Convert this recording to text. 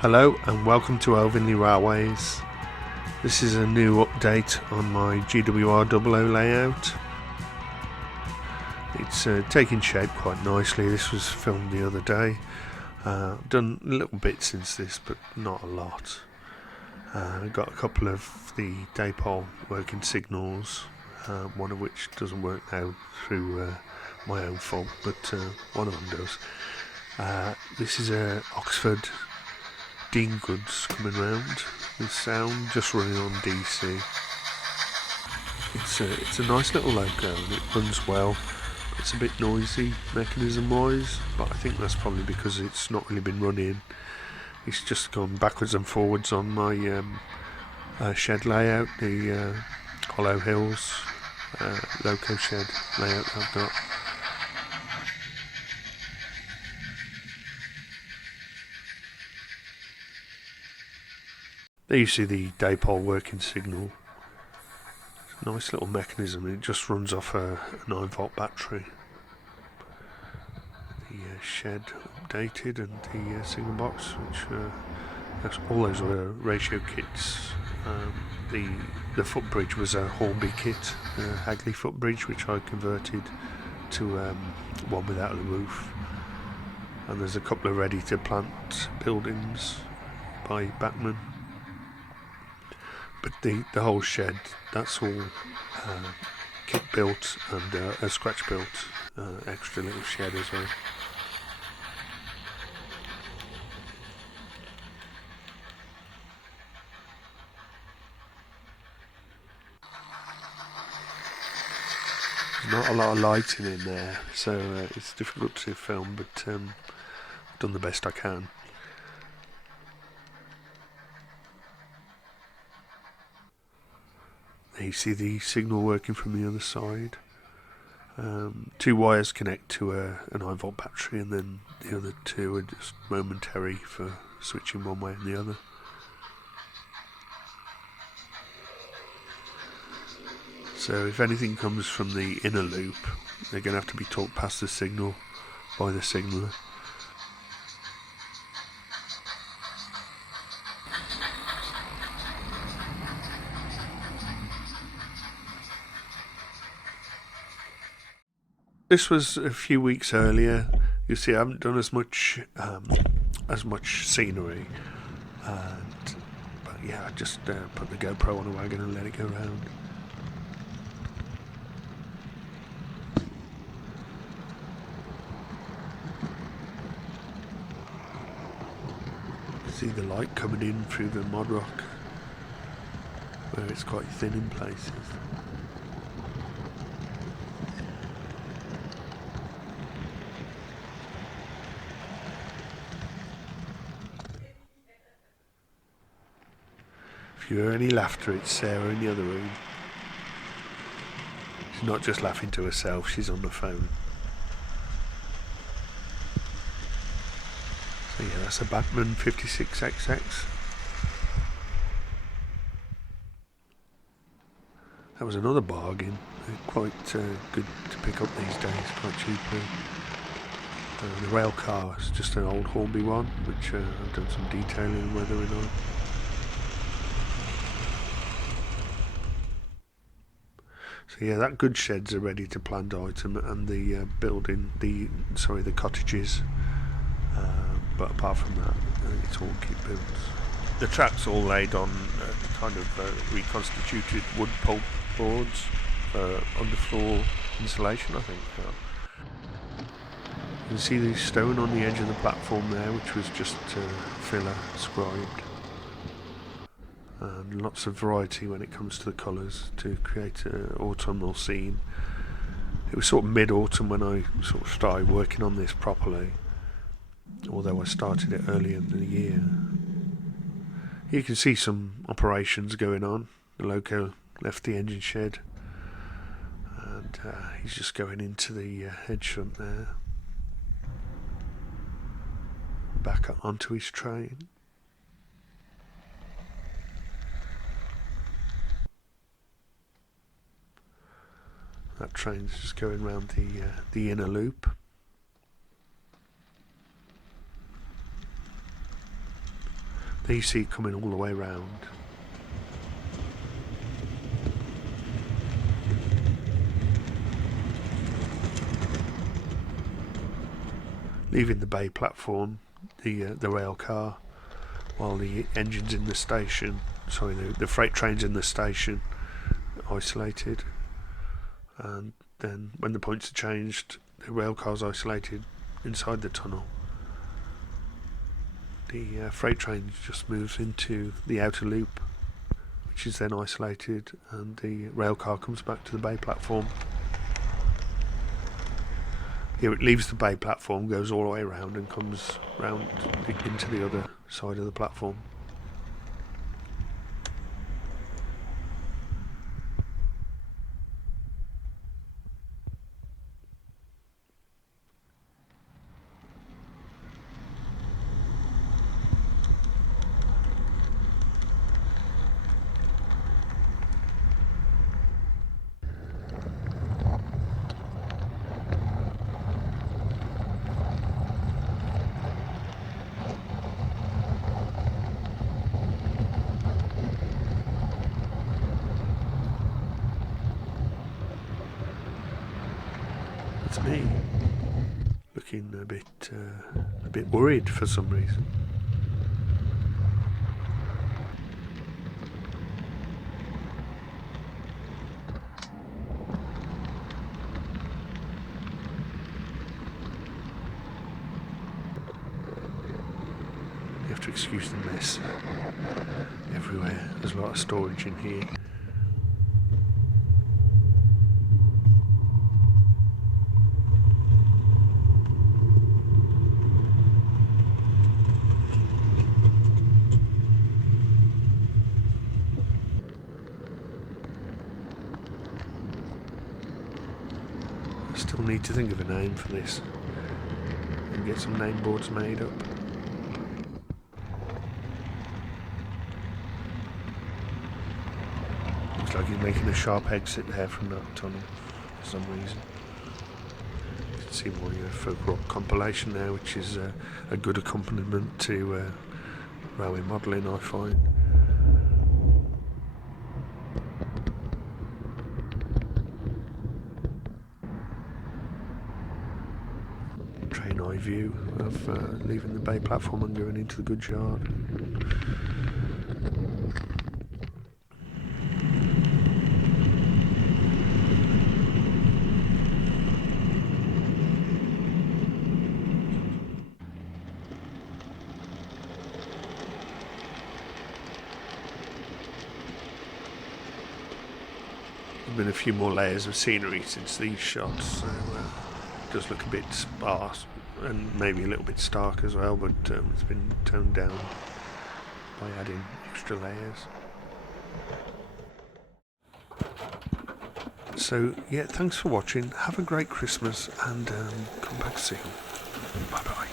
Hello and welcome to Elvinley Railways. This is a new update on my GWR 00 layout. It's taking shape quite nicely. This was filmed the other day. I've done a little bit since this, but not a lot. I've got a couple of the dipole working signals, one of which doesn't work now through my own fault, but one of them does. This is a Oxford Dean Goods coming round with sound, just running on DC. It's a nice little loco and it runs well. It's a bit noisy mechanism wise, but I think that's probably because it's not really been running. It's just gone backwards and forwards on my shed layout, the Hollow Hills Loco Shed layout I've got. There you see the dipole working signal. It's a nice little mechanism. It just runs off a 9-volt battery. The shed updated and the signal box, which all those were ratio kits. The footbridge was a Hornby kit, Hagley footbridge, which I converted to one without the roof. And there's a couple of ready to plant buildings by Backman. But the whole shed, that's all kit built and a scratch built extra little shed as well. There's not a lot of lighting in there, so it's difficult to film, but I've done the best I can. You see the signal working from the other side. 2 wires connect to a 9-volt battery, and then the other 2 are just momentary for switching one way and the other. So if anything comes from the inner loop, they're going to have to be talked past the signal by the signaller. This was a few weeks earlier. You see, I haven't done as much scenery, but yeah, I just put the GoPro on a wagon and let it go round. See the light coming in through the mod rock, where it's quite thin in places. If you hear any laughter, it's Sarah in the other room. She's not just laughing to herself, she's on the phone. So yeah, that's a Batman 56XX. That was another bargain. They're quite good to pick up these days, quite cheaply. The rail car is just an old Hornby one, which I've done some detailing whether or not. So yeah, that good shed's a ready to plant item, and the the cottages. But apart from that, it's all kit builds. The track's all laid on kind of reconstituted wood pulp boards for underfloor insulation, I think. You can see the stone on the edge of the platform there, which was just filler scribed. And lots of variety when it comes to the colours to create an autumnal scene. It was sort of mid-autumn when I sort of started working on this properly, although I started it earlier in the year. You can see some operations going on. The Loco left the engine shed and he's just going into the head shunt there, back up onto his train. That train's just going round the inner loop. There you see it coming all the way round. Leaving the bay platform, the rail car, while the engine's in the station, sorry, the freight train's in the station, isolated. And then when the points are changed, the rail car's isolated inside the tunnel. The freight train just moves into the outer loop, which is then isolated, and the rail car comes back to the bay platform. Here it leaves the bay platform, goes all the way around and comes round into the other side of the platform. It's me, looking a bit worried for some reason. You have to excuse the mess everywhere. There's a lot of storage in here. Still need to think of a name for this and get some name boards made up. Looks like he's making a sharp exit there from that tunnel for some reason. You can see my folk rock compilation there, which is a good accompaniment to railway modelling, I find. Train eye view of leaving the bay platform and going into the goods yard. There's been a few more layers of scenery since these shots, so it does look a bit sparse and maybe a little bit stark as well, but it's been toned down by adding extra layers. So yeah, thanks for watching, have a great Christmas, and come back soon. Bye bye.